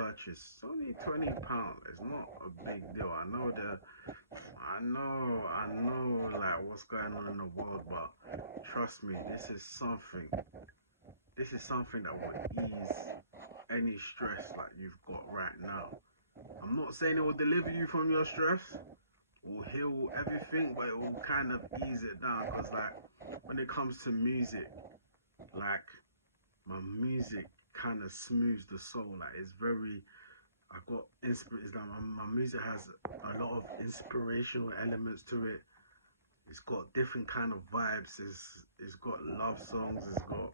purchase. It's only £20. It's not a big deal. I know like what's going on in the world, but trust me, this is something that will ease any stress like you've got right now. I'm not saying it will deliver you from your stress or heal everything, but it will kind of ease it down. Cause like when it comes to music, like my music kind of smooths the soul. Like it's very, I got it's like my music has a lot of inspirational elements to it. It's got different kind of vibes. It's got love songs. It's got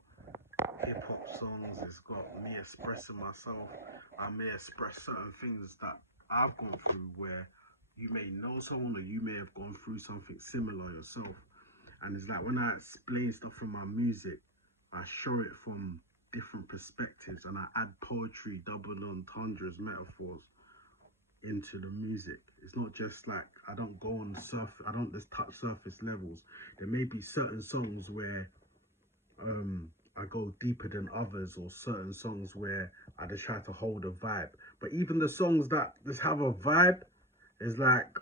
hip hop songs. It's got me expressing myself. I may express certain things that I've gone through where you may know someone or you may have gone through something similar yourself. And it's like when I explain stuff from my music, I show it from different perspectives and I add poetry, double entendres, metaphors into the music. It's not just like I don't just touch surface levels. There may be certain songs where I go deeper than others, or certain songs where I just try to hold a vibe. But even the songs that just have a vibe, is like,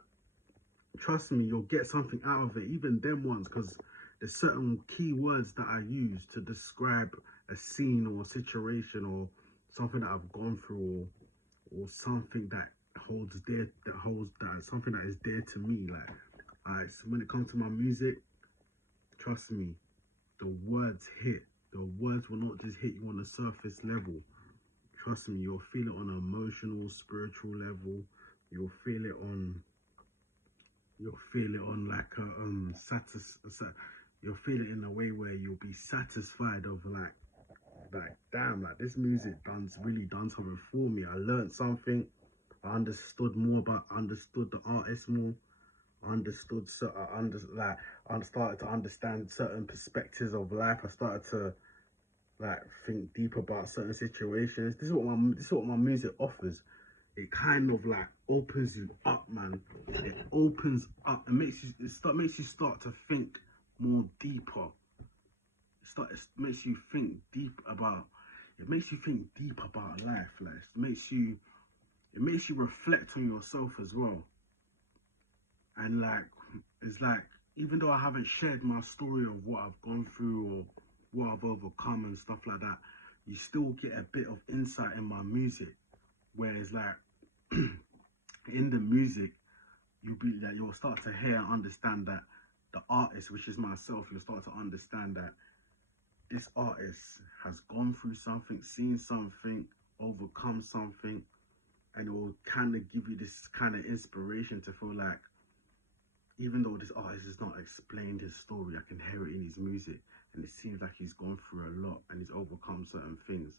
trust me, you'll get something out of it. Even them ones, because there's certain key words that I use to describe a scene or a situation or something that I've gone through, or something that something that is dear to me. Like, so when it comes to my music, trust me, the words hit. The words will not just hit you on the surface level. Trust me, you'll feel it on an emotional, spiritual level. You'll feel it on like you'll feel it in a way where you'll be satisfied of like damn, like this music really done something for me. I learned something. I understood the artist more. I started to understand certain perspectives of life. I started to like think deep about certain situations. This is what my music offers. It kind of like opens you up, man. It opens up and makes you start to think more deeper. It makes you think deep about. It makes you think deep about life. Like it makes you reflect on yourself as well. And like it's like, even though I haven't shared my story of what I've gone through or what I've overcome and stuff like that, you still get a bit of insight in my music. Whereas like in the music, you'll start to hear and understand that the artist, which is myself, you'll start to understand that this artist has gone through something, seen something, overcome something, and it will kind of give you this kind of inspiration to feel like, even though this artist has not explained his story, I can hear it in his music, and it seems like he's gone through a lot and he's overcome certain things,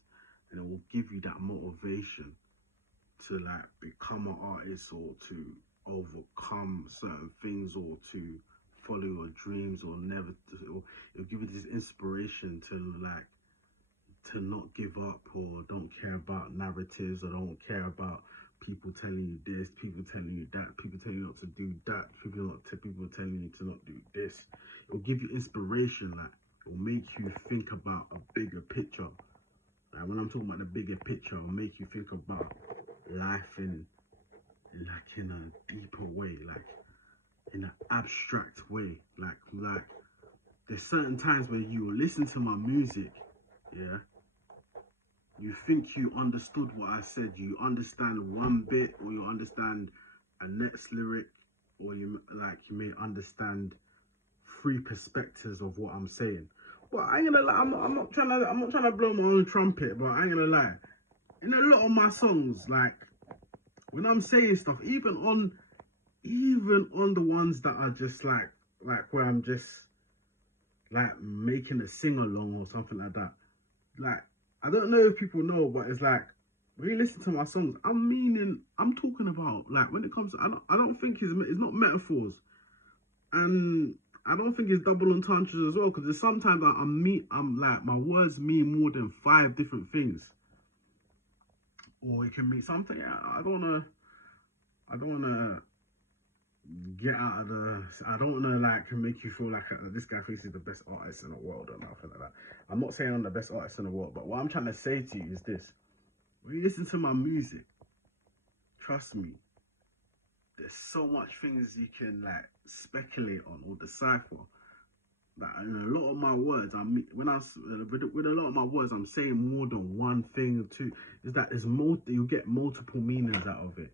and it will give you that motivation to like become an artist or to overcome certain things or to follow your dreams, or it'll give you this inspiration to like to not give up, or don't care about narratives, or don't care about people telling you this, people telling you that, people telling you not to do that, people telling you to not do this. It'll give you inspiration, like it'll make you think about a bigger picture. Like when I'm talking about the bigger picture, it'll make you think about life in a deeper way, like in an abstract way. Like there's certain times where you will listen to my music, yeah, you think you understood what I said, you understand one bit, or you understand a next lyric, or you may understand three perspectives of what I'm saying. But I ain't gonna lie, I'm not trying to blow my own trumpet, but I ain't gonna lie. In a lot of my songs, like when I'm saying stuff, even on the ones that are just like where I'm just like making a sing along or something like that, like I don't know if people know, but it's like when you listen to my songs, I'm talking about, like, when it comes to, I don't think it's not metaphors, and I don't think it's double entendres as well, because there's sometimes I'm like, my words mean more than 5 different things, or it can be something. I don't wanna get out of the. I don't wanna like make you feel like this guy thinks he's the best artist in the world or nothing like that. I'm not saying I'm the best artist in the world, but what I'm trying to say to you is this: when you listen to my music, trust me, there's so much things you can like speculate on or decipher. Like in a lot of my words, with a lot of my words, I'm saying more than one thing or two. Is that you get multiple meanings out of it.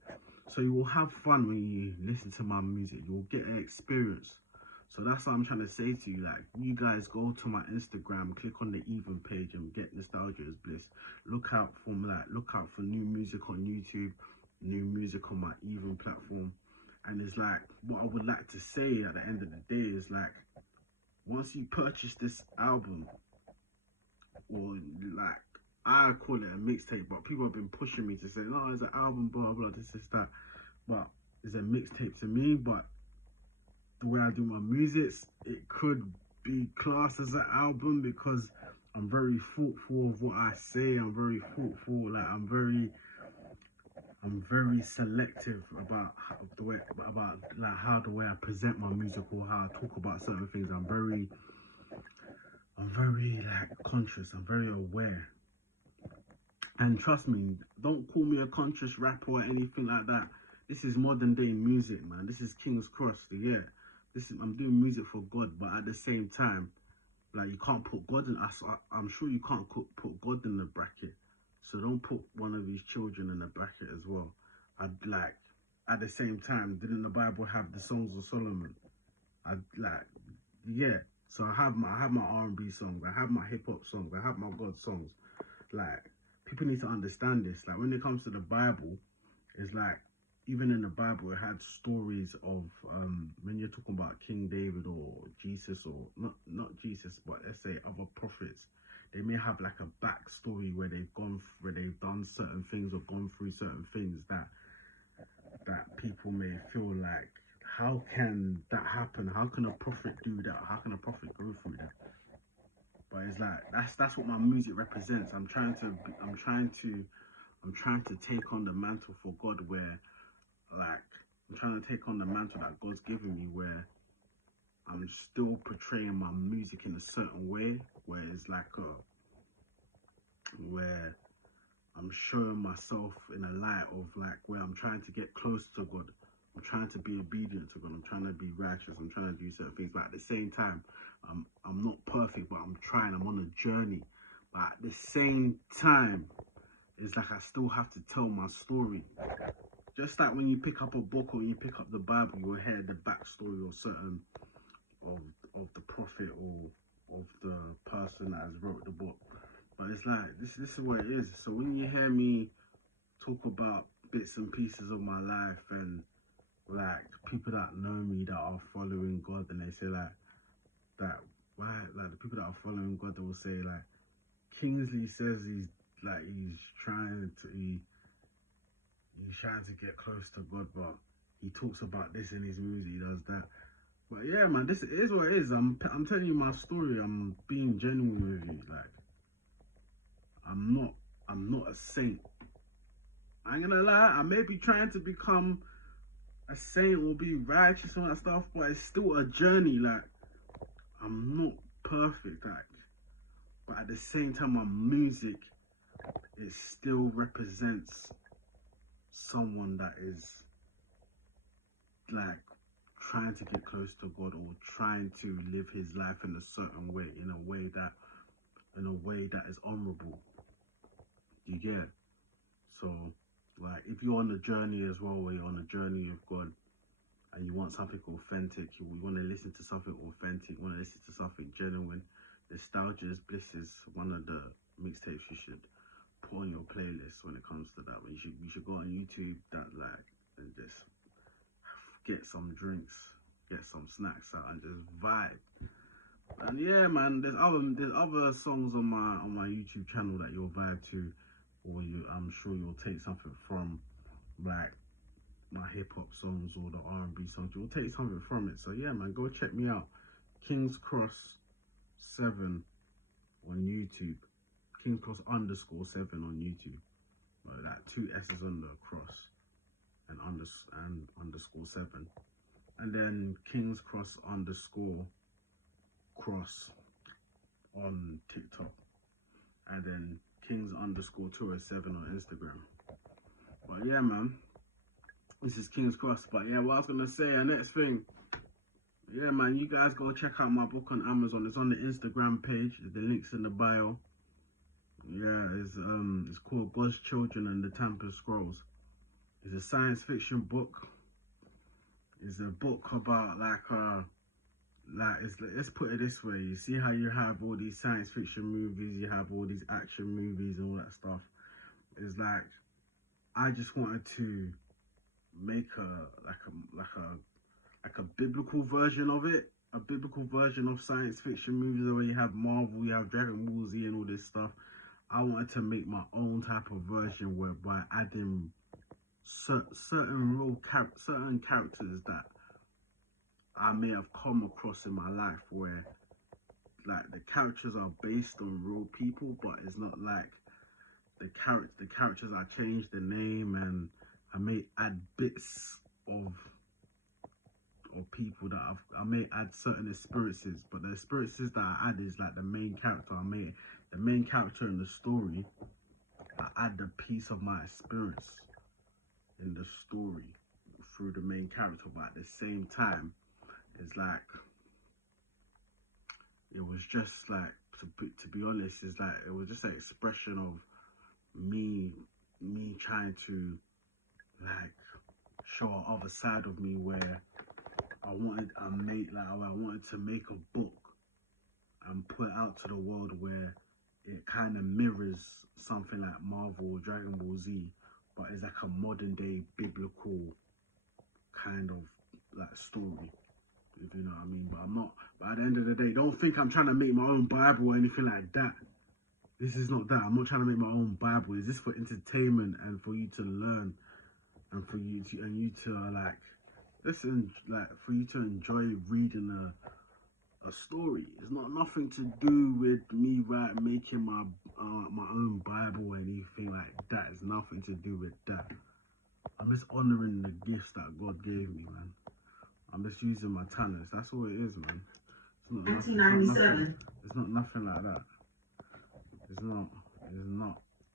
So you will have fun when you listen to my music. You'll get an experience. So that's what I'm trying to say to you. Like, you guys go to my Instagram, click on the Even page, and get Nostalgia is Bliss. Look out for new music on YouTube, new music on my Even platform. And it's like, what I would like to say at the end of the day is like, once you purchase this album, or like, I call it a mixtape, but people have been pushing me to say, no, it's an album, blah blah, this is that. But it's a mixtape to me. But the way I do my music, it could be classed as an album because I'm very thoughtful of what I say. I'm very thoughtful. Like I'm very selective about the way I present my music or how I talk about certain things. I'm very like conscious. I'm very aware. And trust me, don't call me a conscious rapper or anything like that. This is modern day music, man. This is King's Cross. Yeah, I'm doing music for God, but at the same time, like, you can't put God in us. I'm sure you can't put God in the bracket. So don't put one of these children in the bracket as well. I'd like, at the same time, didn't the Bible have the Songs of Solomon? I'd like, yeah. So I have my R&B songs. I have my hip hop songs. I have my God songs. Like, people need to understand this. Like, when it comes to the Bible, it's like, even in the Bible, it had stories of when you're talking about King David or Jesus, or not Jesus, but let's say other prophets, they may have like a backstory where they've done certain things or gone through certain things that people may feel like, how can that happen? How can a prophet do that? How can a prophet go through that? But it's like, that's what my music represents. I'm trying to take on the mantle for God, where like, I'm trying to take on the mantle that God's given me, where I'm still portraying my music in a certain way, where it's like where I'm showing myself in a light of like, where I'm trying to get close to God. I'm trying to be obedient to God. I'm trying to be righteous. I'm trying to do certain things, but at the same time, I'm not perfect, but I'm trying. I'm on a journey, but at the same time, it's like I still have to tell my story. Just like when you pick up a book or you pick up the Bible, you'll hear the backstory or certain of the prophet or of the person that has wrote the book. But it's like, this is what it is. So when you hear me talk about bits and pieces of my life, and like people that know me that are following God, and they say like that, why, like the people that are following God, they will say like, Kingsley says he's trying to get close to God, but he talks about this in his music, he does that. But yeah, man, this is what it is. I'm telling you my story. I'm being genuine with you. Like, I'm not a saint. I ain't gonna lie. I may be trying to become a saint or be righteous and all that stuff, but it's still a journey. Like, I'm not perfect. Like, but at the same time, my music, it still represents someone that is like trying to get close to God, or trying to live his life in a certain way, in a way that is honorable. You get? So, like, if you're on a journey as well, where you're on a journey of God, and you want something authentic, you want to listen to something authentic, you want to listen to something genuine, Nostalgia is Bliss is one of the mixtapes you should put on your playlist when it comes to that. You should go on YouTube, and just get some drinks, get some snacks out, and just vibe. And yeah, man, there's other songs on my YouTube channel that you'll vibe to, or I'm sure you'll take something from, like my hip hop songs or the R&B songs. You'll take something from it. So yeah, man, go check me out. King's Cross 7 on YouTube. King's Cross _7 on YouTube. Like 2 S's on the cross and underscore 7. And then King's Cross _cross on TikTok. And then Kings_207 on Instagram. But yeah, man, this is King's Cross. But yeah, what I was gonna say, next thing, yeah, man, you guys go check out my book on Amazon. It's on the Instagram page. The link's in the bio. Yeah, it's called God's Children and the Temple Scrolls. It's a science fiction book. It's a book about let's put it this way. You see how you have all these science fiction movies, you have all these action movies and all that stuff. It's like I just wanted to make a biblical version of it, a biblical version of science fiction movies where you have Marvel, you have Dragon Ball Z and all this stuff. I wanted to make my own type of version whereby adding certain characters that I may have come across in my life, where like the characters are based on real people, but it's not like the characters I changed the name and I may add bits of people that I may add certain experiences, but the experiences that I add is like the main character. The main character in the story, I add a piece of my experience in the story through the main character, but at the same time, it's like, it was just like, to be honest, it's like, it was just an expression of me trying to like show a other side of me, where I wanted to make a book and put it out to the world where it kind of mirrors something like Marvel or Dragon Ball Z, but it's like a modern day biblical kind of like story, if you know what I mean. But I'm not, but at the end of the day, don't think I'm trying to make my own Bible or anything like that. This is not that. I'm not trying to make my own Bible. It's just for entertainment and for you to learn, and for you to like listen, like for you to enjoy reading a story. It's not nothing to do with me making my own Bible or anything like that. It's nothing to do with that. I'm just honoring the gifts that God gave me, man. I'm just using my talents. That's all it is, man. It's not 1997. It's not nothing like that. It's not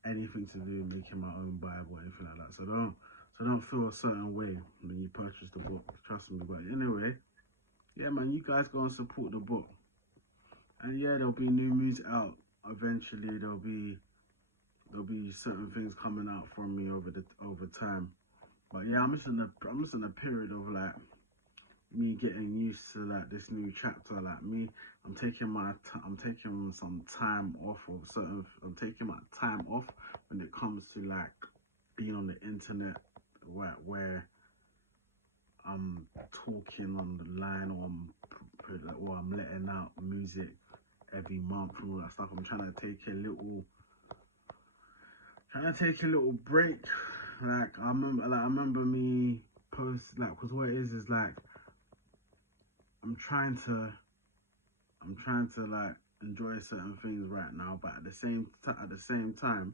anything to do with making my own Bible or anything like that. So don't feel a certain way when you purchase the book. Trust me. But anyway, yeah, man, you guys go and support the book. And yeah, there'll be new music out eventually. There'll be certain things coming out from me over time. But yeah, I'm just in a period of like me getting used to like this new chapter. Like me, I'm taking some time off of certain. I'm taking my time off when it comes to like being on the internet, where I'm talking on the line, or I'm letting out music every month and all that stuff. I'm trying to take a little break. Like I remember me post, like, because what it is like I'm trying to like enjoy certain things right now, but at the same time,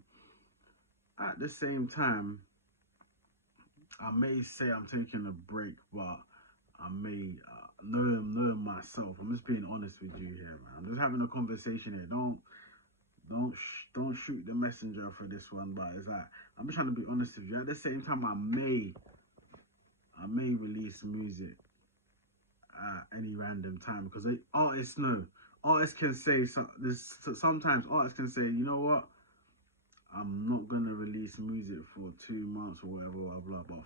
I may say I'm taking a break, but I may knowing myself. I'm just being honest with you here, man. I'm just having a conversation here. Don't shoot the messenger for this one, but it's like I'm just trying to be honest with you. At the same time, I may release music at any random time, because artists know. Artists can say sometimes artists can say, you know what, I'm not gonna release music for 2 months or whatever, blah blah.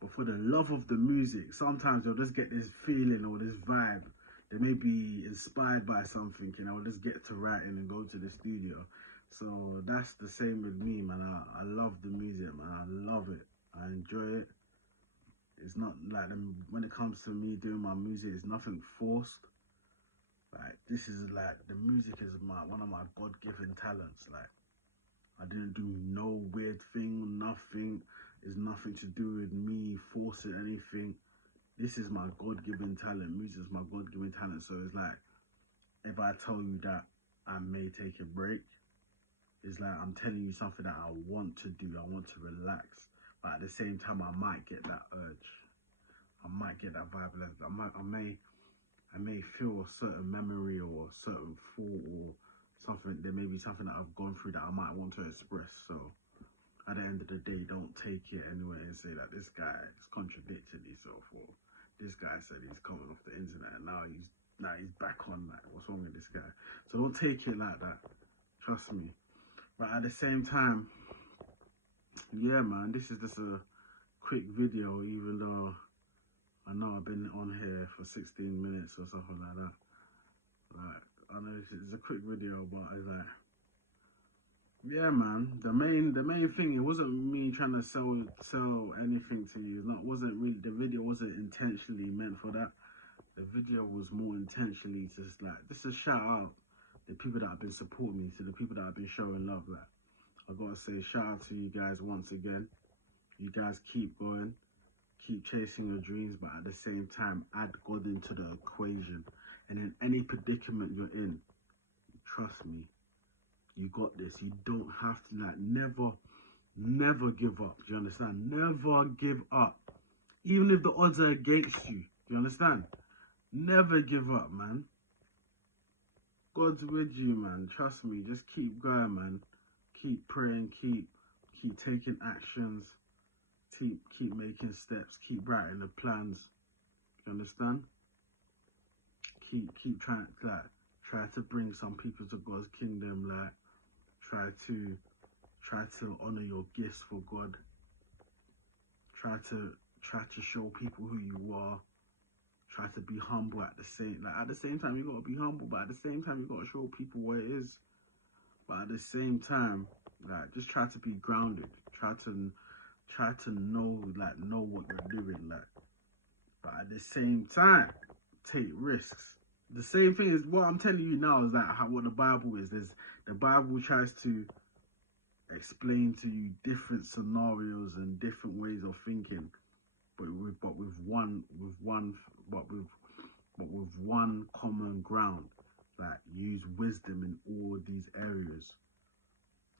But for the love of the music, sometimes they'll just get this feeling or this vibe. They may be inspired by something, and I'll just get to writing and go to the studio. So that's the same with me, man. I love the music, man. I love it. I enjoy it. It's not like when it comes to me doing my music, it's nothing forced. Like this is like the music is one of my God-given talents. Like I didn't do no weird thing, nothing. It's nothing to do with me forcing anything. This is my God-given talent. Music is my God-given talent. So it's like, if I tell you that I may take a break, it's like I'm telling you something that I want to do. I want to relax. But at the same time, I might get that urge. I might get that vibe. I may feel a certain memory or a certain thought or something, there may be something that I've gone through that I might want to express. So at the end of the day, don't take it anyway and say that this guy is contradicting himself, or this guy said he's coming off the internet and now he's back on. Like, what's wrong with this guy? So don't take it like that. Trust me. But at the same time, yeah, man, this is just a quick video, even though I know I've been on here for 16 minutes or something like that. Like, I know it's a quick video, but it's like, yeah, man. The main thing, it wasn't me trying to sell anything to you. Wasn't really, the video wasn't intentionally meant for that. The video was more intentionally just a shout out the people that have been supporting me, to the people that have been showing love. Like, I gotta say, shout out to you guys once again. You guys keep going, keep chasing your dreams, but at the same time, add God into the equation. And in any predicament you're in, trust me, you got this. You don't have to, like, never give up. Do you understand? Never give up. Even if the odds are against you. Do you understand? Never give up, man. God's with you, man. Trust me. Just keep going, man. Keep praying. Keep taking actions. Keep making steps. Keep writing the plans. Do you understand? Keep trying, like, try to bring some people to God's kingdom. Like, try to honor your gifts for God. Try to show people who you are. Try to be humble at the same time. You gotta be humble, but at the same time you gotta show people what it is. But at the same time, like, just try to be grounded. Try to know what you're doing, like. But at the same time, take risks. The same thing is what I'm telling you now is that what the Bible is. The Bible tries to explain to you different scenarios and different ways of thinking, but with one common ground. Like, use wisdom in all these areas.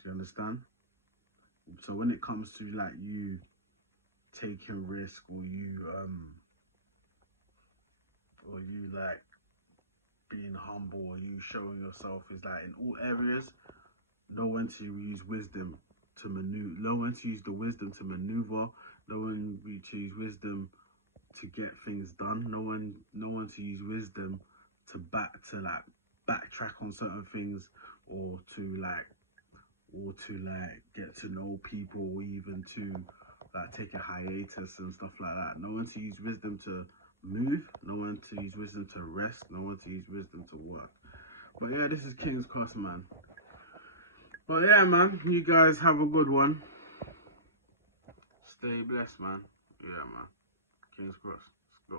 Do you understand? So when it comes to, like, you taking risk, or you like being humble, or you showing yourself, is like, in all areas, know when to use wisdom to maneuver, know when to use the wisdom to maneuver, know when to use wisdom to get things done, know when to use wisdom to backtrack on certain things, or to get to know people, or even to, like, take a hiatus and stuff like that. Know when to use wisdom to move, know when to use wisdom to rest, know when to use wisdom to work. But yeah, this is King's Cross, man. But yeah, man, you guys have a good one. Stay blessed, man. Yeah, man. King's Cross. Let's go.